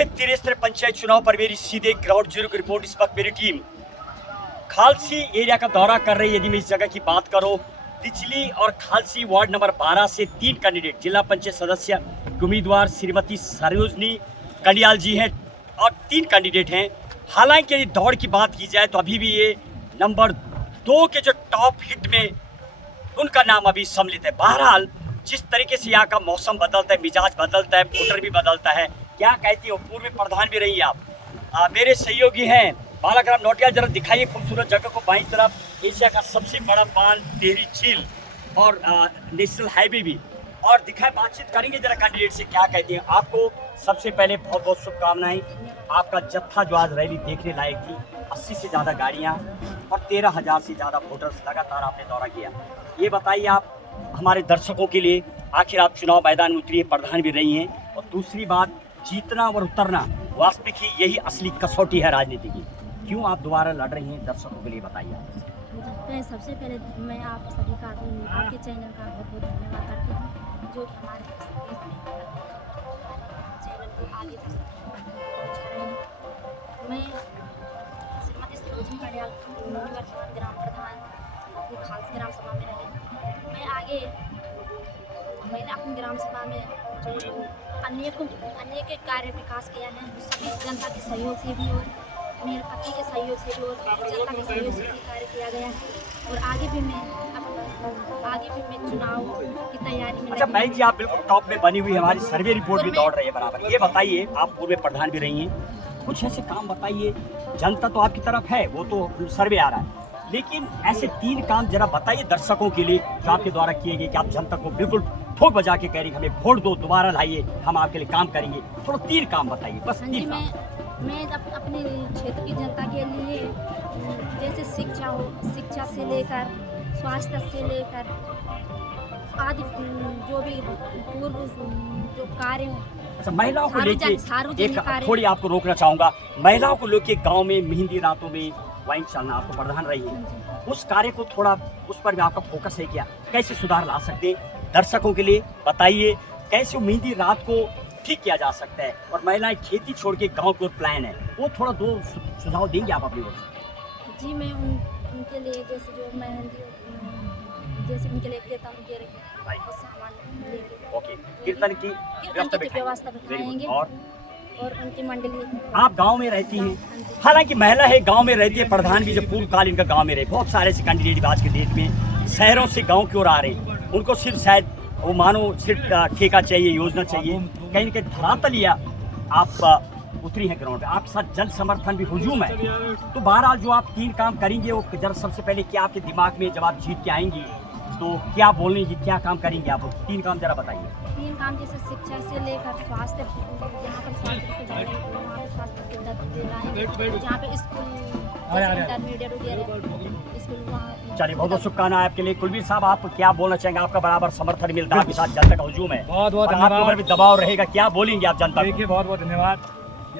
मुख्य त्रिस्तरीय पंचायत चुनाव पर मेरी सीधे ग्राउंड जीरो की रिपोर्ट। इस वक्त मेरी टीम खालसी एरिया का दौरा कर रही है। यदि मैं इस जगह की बात करूं, तिचली और खालसी वार्ड नंबर 12 से 3 कैंडिडेट जिला पंचायत सदस्य उम्मीदवार श्रीमती सरोजनी कंडियाल जी हैं और 3 कैंडिडेट हैं। हालांकि यदि दौड़ की बात की जाए तो अभी भी ये नंबर 2 के जो टॉप हिट में उनका नाम अभी सम्मिलित है। बहरहाल जिस तरीके से यहाँ का मौसम बदलता है, मिजाज बदलता है, वोटर भी बदलता है, क्या कहती हो, पूर्व प्रधान भी रही आप। मेरे सहयोगी हैं बालाग्राम नोटियाल। जरा दिखाइए खूबसूरत जगह को। बाईं तरफ एशिया का सबसे बड़ा बांध टिहरी झील और नेशनल हाईवे भी। और दिखाए, बातचीत करेंगे जरा कैंडिडेट से, क्या कहते हैं। आपको सबसे पहले बहुत बहुत शुभकामनाएं। आपका जत्था जो आज रैली देखने लायक थी, 80 से ज़्यादा गाड़ियाँ और 13,000 से ज़्यादा वोटर्स लगातार आपने दौरा किया। ये बताइए आप हमारे दर्शकों के लिए, आखिर आप चुनाव मैदान में उतरी है, प्रधान भी रही हैं, और दूसरी बात, जीतना और उतरना वास्तविक ही यही असली कसौटी है राजनीति की। क्यों आप दोबारा लड़ रही हैं, दर्शकों के लिए बताइए। सबसे पहले मैं आप सभी का, आपके चैनल का बहुत बहुत धन्यवाद करती हूँ, जो कि हमारे चैनल को आगे तक पहुँचा रहे हैं। मैं श्रीमती सरोजनी कंडियाल, निवर्तमान ग्राम प्रधान खालसी ग्राम सभा में रही। मैं आगे मैंने अपनी ग्राम सभा में अनेक कार्य विकास किया है, सभी जनता के सहयोग से भी और मेरे पति के सहयोग से भी और जनता के सहयोग से भी कार्य किया गया है। और आगे भी मैं चुनाव की तैयारी में। अच्छा बहन जी, आप बिल्कुल टॉप में बनी हुई, हमारी सर्वे रिपोर्ट भी दौड़ रही है बराबर। ये बताइए, आप पूर्व प्रधान भी रही हैं, कुछ ऐसे काम बताइए। जनता तो आपकी तरफ है, वो तो सर्वे आ रहा है, लेकिन ऐसे 3 काम जरा बताइए दर्शकों के लिए जो आपके द्वारा किए गए, कि आप जनता को बिल्कुल ठोक बजा के कह रही हमें वोट दो, दोबारा लाइए, हम आपके लिए काम करेंगे। थोड़ा 3 काम बताइए, बस 3 काम। मैं अपने क्षेत्र की जनता के लिए, जैसे शिक्षा से लेकर स्वास्थ्य से लेकर आदि जो भी पूर्व जो कार्य हैं। अच्छा, महिलाओं को लेके एक थोड़ी आपको रोकना चाहूँगा। महिलाओं को लेके गाँव में मेहंदी रातों में वाइन चलना, आपको प्रधान रही है, उस कार्य को थोड़ा, उस पर भी आपका फोकस है क्या? कैसे सुधार ला सकते हैं, दर्शकों के लिए बताइए। कैसे मेहंदी रात को ठीक किया जा सकता है, और महिलाएं खेती छोड़ के गांव की ओर प्लान है, वो थोड़ा 2 सुझाव देंगे आप अपनी ओर से? जी, मैं उनके लिए, जैसे जो मेहंदी, जैसे उनके लिए कीर्तन के सामान लेके, ओके, कीर्तन की व्यवस्था बिठाएंगे और उनकी मंडली। आप गांव में रहती हैं, हालांकि महिला है, गांव में रहती है, प्रधान भी जब पूर्वकाल इनका गांव में रहे। बहुत सारे ऐसे कैंडिडेट आज के डेट में शहरों से गांव की ओर आ रहे हैं, उनको सिर्फ शायद वो मानो सिर्फ ठेका चाहिए, योजना चाहिए, कहीं न कहीं धरातल लिया। आप उतरी हैं ग्राउंड पे, आपके साथ जन समर्थन भी हुजूम है। तो बहरहाल जो आप 3 काम करेंगे, वो जरा सबसे पहले क्या आपके दिमाग में, जब आप जीत के आएंगी तो क्या बोलेंगे, क्या काम करेंगे आप? 3 काम जरा बताइए। 3 काम, जैसे शिक्षा से लेकर स्वास्थ्य, जहाँ पर स्वास्थ्य से जाने वहाँ पर स्वास्थ्य सुविधा देना है, जहाँ पे स्कूल इंटरमीडिएट वगैरह स्कूल वहाँ। चलिए, बहुत बहुत शुभकामनाएं आपके लिए। कुलवीर साहब, आप क्या बोलना चाहेंगे? आपका बराबर समर्थन मिलता है, आपके साथ जनता का हुजूम है, बहुत बहुत आपके भी दबाव रहेगा, क्या बोलेंगे आप जनता? देखिए, बहुत बहुत धन्यवाद।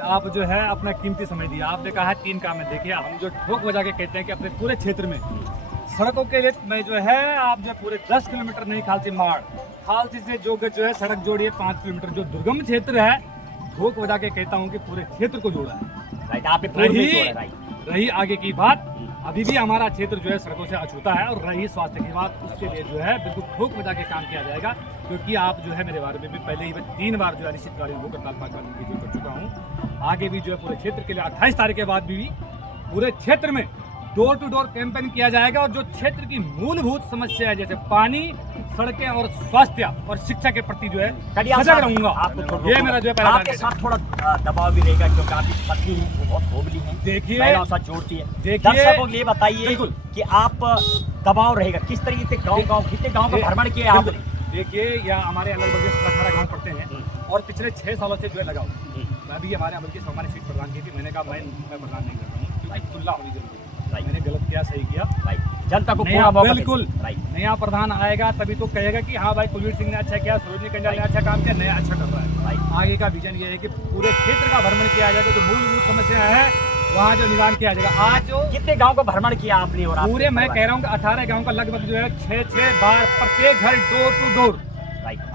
आप जो है अपना कीमती समय दिया। आपने कहा 3 काम है। देखिए, हम जो ठोक बजा के कहते हैं कि अपने पूरे क्षेत्र में सड़कों के लिए में जो है, आप जो पूरे 10 किलोमीटर नहीं, खालसी माड़, खालसी से जो है सड़क जोड़ी है 5 किलोमीटर, जो दुर्गम क्षेत्र है, ठोक बजा के कहता हूँ कि पूरे क्षेत्र को जोड़ा है। आपने रही आगे की बात, अभी भी हमारा क्षेत्र जो है सड़कों से अछूता है। और रही स्वास्थ्य की बात, उसके लिए जो है बिल्कुल ठोक बजा के काम किया जाएगा, क्योंकि आप जो है मेरे बारे में भी पहले ही 3 बार जो है अनिश्चितकालीन भूखहड़ताल कानून की कर चुका हूँ। आगे भी जो है पूरे क्षेत्र के लिए 28 तारीख के बाद भी पूरे क्षेत्र में डोर टू डोर कैंपेन किया जाएगा। और जो क्षेत्र की मूलभूत समस्या है, जैसे पानी, सड़कें और स्वास्थ्य और शिक्षा के प्रति जो है सजग रहूंगा। ये मेरा जो है पहला। आपके साथ थोड़ा दबाव भी रहेगा, क्योंकि आपकी पत्नी है, वो बहुत होबली है, देखिए, महिलाओं के साथ जोड़ती है। दर्शकों के लिए बताइए कि आप दबाव रहेगा किस तरीके से, गाँव कितने गाँव का भ्रमण किया आपने? देखिए, यहाँ हमारे अलग बगल 18 गाँव पड़ते हैं, और पिछले 6 सालों से जो है लगा हूँ। मैं भी हमारे अमल की हमारी सीट प्रदान की थी, मैंने कहा मैं प्रदान नहीं करता हूँ, क्योंकि खुला होनी जरूरी है। मैंने गलत किया, सही किया, जनता को पूरा मौका बिल्कुल। नया प्रधान आएगा तभी तो कहेगा कि हाँ भाई, कुलवीर सिंह ने अच्छा किया, सरोजनी कंडियाल ने अच्छा काम किया, नया अच्छा कर रहा है। आगे का विजन ये है कि पूरे क्षेत्र का भ्रमण किया जाएगा, जो मूलभूत समस्या है वहाँ जो निदान किया जाएगा। आज जो कितने गाँव का भ्रमण किया आपने? और पूरे मैं कह रहा हूँ कि 18 गाँव का लगभग जो है 6 बार, प्रत्येक घर डोर टू डोर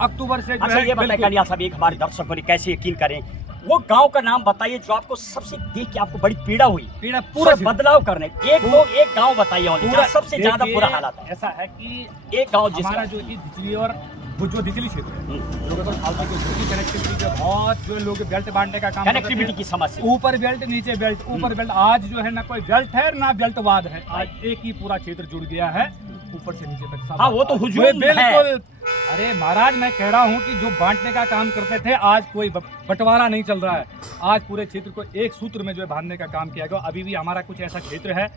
अक्टूबर से। अच्छा, ये बताइए कंडियाल साहब, एक हमारे दर्शकों ने कैसे यकीन करें, वो गांव का नाम बताइए जो आपको सबसे देख के आपको बड़ी पीड़ा हुई, पीड़ा पूरा बदलाव करने। एक गांव बताइए only, जहाँ सबसे ज्यादा बुरा हालात है। ऐसा है कि एक गांव हमारा जो कि दिचली और जो दिचली क्षेत्र है, लोगों को खालसा की छोटी कनेक्टिविटी के बहुत जो लोग बेल्ट बांटने का काम कनेक्टिविटी की समस्या, ऊपर बेल्ट नीचे बेल्ट, ऊपर बेल्ट, आज जो है ना कोई बेल्ट है ना बेल्टवाद है, आज एक ही पूरा क्षेत्र जुड़ गया है ऊपर से नीचे तक सब। हाँ वो तो हुजूम है। बिल्कुल। अरे महाराज मैं कह रहा हूँ कि जो बांटने का काम करते थे आज कोई बंटवारा नहीं चल रहा है, आज पूरे क्षेत्र को एक सूत्र में जो है बांधने का काम किया गया। अभी भी हमारा कुछ ऐसा क्षेत्र है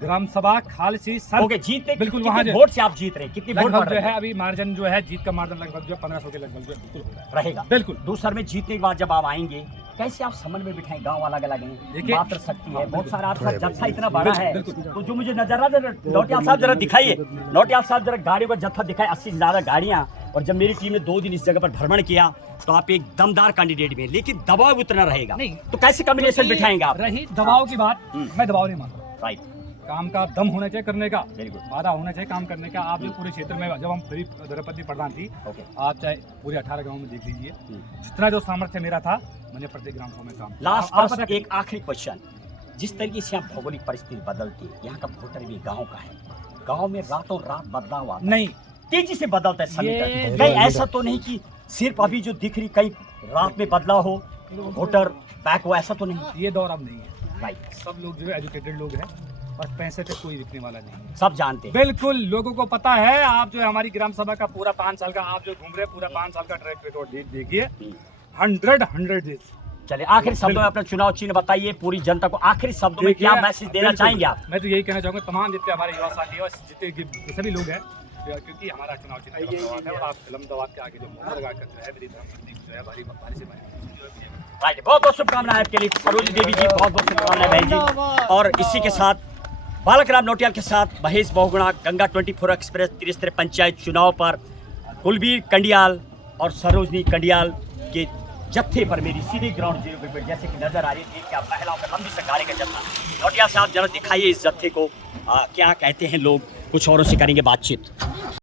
ग्राम सभा खालसी सर जीते बिल्कुल, वहाँ वहाँ वोट से आप जीत रहे, कितनी वोट लगभग जो है अभी मार्जिन जो है जीत का मार्जिन लगभग जो 1500 के लगभग जो है बिल्कुल हो रहा है। रहेगा बिल्कुल। दूसरा में जीतने के बाद जब आप आएंगे कैसे आप समन्वय बिठाएं, गांव अलग अलग हैं, देखिए, मात्र शक्ति है, बहुत सारा आपका बिल्कुल, जत्था इतना बड़ा है। बिल्कुल। तो जो मुझे नजर आ रहा है, नौटियाल साहब जरा दिखाइए, नौटियाल साहब जरा गाड़ियों का जत्था दिखाए, 80 से ज्यादा गाड़ियां। और जब मेरी टीम ने 2 दिन इस जगह पर भ्रमण किया तो आप एक दमदार कैंडिडेट में, लेकिन दबाव उतना रहेगा नहीं। तो कैसे कम्युनिकेशन बिठाएंगे आप? रही दबाव की बात, मैं दबाव नहीं मानता। राइट, काम का दम होना चाहिए करने का, वेरी गुड, वादा होना चाहिए काम करने का। आप जो पूरे क्षेत्र में जब हम फ्री द्रौपदी प्रधान थी, ओके, आप चाहे पूरे 18 गाँव में देख लीजिए, जितना जो सामर्थ्य मेरा था मैंने प्रत्येक ग्राम सभा में काम किया। लास्ट आप पर पता एक आखिरी क्वेश्चन, जिस तरीके से यहाँ भौगोलिक परिस्थिति बदलती है, यहाँ का वोटर भी गाँव का है, गाँव में रातों रात बदलाव आता है, नहीं तेजी से बदलता है समय ये- तक। कहीं ऐसा तो नहीं कि सिर्फ अभी जो दिख रही कहीं रात में बदलाव हो, वोटर बैक हो, ऐसा तो नहीं? ये दौर अब नहीं है। राइट, सब लोग जो है एजुकेटेड लोग हैं और पैसे पे कोई बिकने वाला नहीं है। सब जानते हैं। बिल्कुल, लोगों को पता है। आप जो है हमारी ग्राम सभा का पूरा 5 साल का आप जो घूम रहे पूरा 5 साल का ट्रैक रिकॉर्ड देखिए, 100 डेज। चलिए आखिरी शब्दों में अपना चुनाव चिन्ह बताइए पूरी जनता को, आखिरी शब्दों में क्या मैसेज देना बिल्कुल, चाहेंगे आप? मैं तो यही कहना चाहूँगा तमाम जितने हमारे युवा साथी और जितने सभी लोग हैं, क्योंकि हमारा चुनाव चिन्ह कलम दवात है और आप कलम दवात के आगे जो मोहर लगाकर जो है मेरी धर्मपत्नी जो है भारी से भारी। राइट, बहुत बहुत शुभकामनाएं आपके लिए सरोज देवी जी, बहुत बहुत शुभकामनाएं बहन जी। और इसी के साथ बालक राम नौटियाल के साथ महेश बहुगुणा, गंगा 24 एक्सप्रेस त्रिस्तर पंचायत चुनाव पर कुलबीर कंडियाल और सरोजनी कंडियाल के जत्थे पर मेरी सीधी ग्राउंड जीरो पे जैसे कि नजर आ रही थी क्या महिलाओं का लंबी सगारे का जत्था। नौटियाल साहब जरा दिखाइए इस जत्थे को, क्या कहते हैं लोग, कुछ औरों से करेंगे बातचीत।